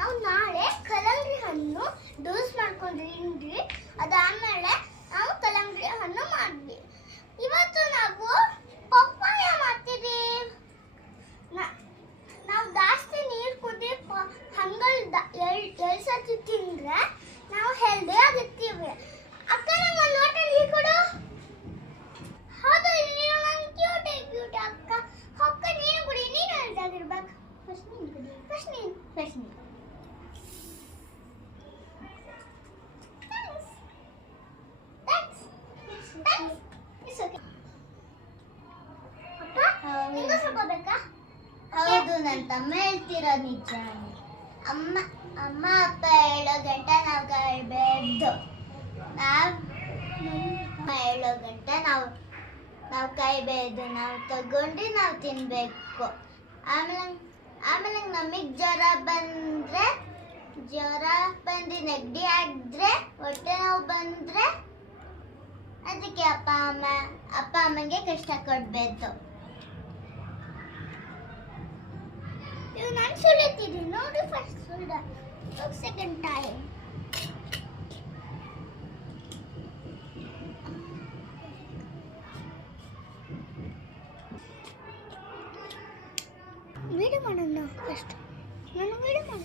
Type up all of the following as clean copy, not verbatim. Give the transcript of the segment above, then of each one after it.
ನಾವು ನಾಳೆ ಕಲ್ಲಂಗಡಿ ಹಣ್ಣು ಜ್ಯೂಸ್ ಮಾಡ್ಕೊಂಡ್ರಿ. ಅದಾದ್ಮೇಲೆ ನಾವು ಕಲ್ಲಂಗಡಿ ಹಣ್ಣು ಮಾಡಿದ್ವಿ. ಇವತ್ತು ನಾವು ಪಪ್ಪಾಯ ಮಾಡ್ತೀವಿ. ನಾವು ಜಾಸ್ತಿ ನೀರು ಕುದಿ ಹಂಗಲ್ ಎರಡು ಸತಿ ತಿಂದ್ರೆ ನಾವು ಹೆಲ್ದಿ ಆಗಿರ್ತೀವಿ. ಅಕ್ಕ ನಂಗೆ ಒಂದು ಲೋಟ ನೀರು ಕೊಡು. ಹೌದು, ನೀನು ನಂಗೆ ಕ್ಯೂಟ್ ಅಕ್ಕ. ಅಕ್ಕ ನೀನು ಕುಡಿ, ನೀನು ಹೆಲ್ದಿಯಾಗಿರ್ಬೇಕು. ಫಸ್ಟ್ ನೀನು ಕುಡಿ. ಫಸ್ಟ್ ನೀನು. ಹೌದು, ನನ್ನ ತಮ್ಮ ಹೇಳ್ತಿರೋ ನಿಜ. ಅಮ್ಮ ಅಪ್ಪ ಹೇಳೋ ಗಂಟೆ ನಾವು ಕಾಯ್ಬೇಕು. ಹೇಳೋ ಗಂಟೆ ನಾವು ಕಾಯ್ಬೇಕು. ನಾವು ತಗೊಂಡು ನಾವು ತಿನ್ಬೇಕು. ಆಮೇಲೆ ನಮಗೆ ಜ್ವರ ಬಂದು ನೆಗಡಿ ಆಗಿದ್ರೆ, ಹೊಟ್ಟೆ ನೋವು ಬಂದ್ರೆ ಅದಕ್ಕೆ ಅಪ್ಪ ಅಮ್ಮಂಗೆ ಕಷ್ಟ ಕೊಡ್ಬೇಕು. ಇವು ನಾನು ಸುಳಿತೀನಿ ನೋಡಿ. ಫಸ್ಟ್ ಸುಳ್ಳ ಸೆಕೆಂಡ್ ಟೈಮ್. ವಿಡಿಯೋ ಮಾಡೋಣ ಫಸ್ಟ್. ನಾನು ವಿಡಿಯೋ ಮಾಡ.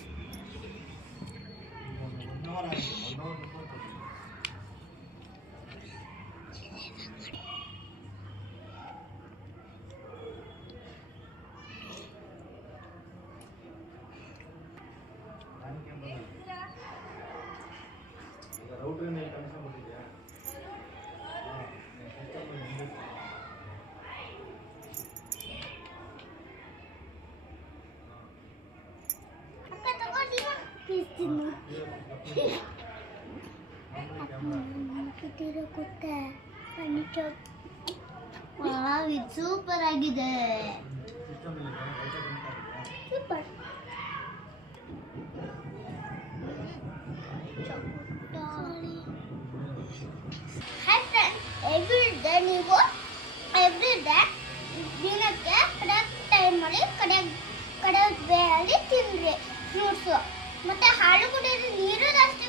ಇದು ಸೂಪರ್ ಆಗಿದೆ. ಸೂಪರ್. ಎವ್ರಿಡೇ ದಿನಕ್ಕೆ ಕರೆಕ್ಟ್ ಟೈಮಲ್ಲಿ ಕರೆಕ್ಟ್ ವೇಯಲ್ಲಿ ತಿನ್ರಿ ಫ್ರೂಟ್ಸು. ಮತ್ತೆ ಹಾಲು ಕುಡಿಯೋದು, ನೀರು ಜಾಸ್ತಿ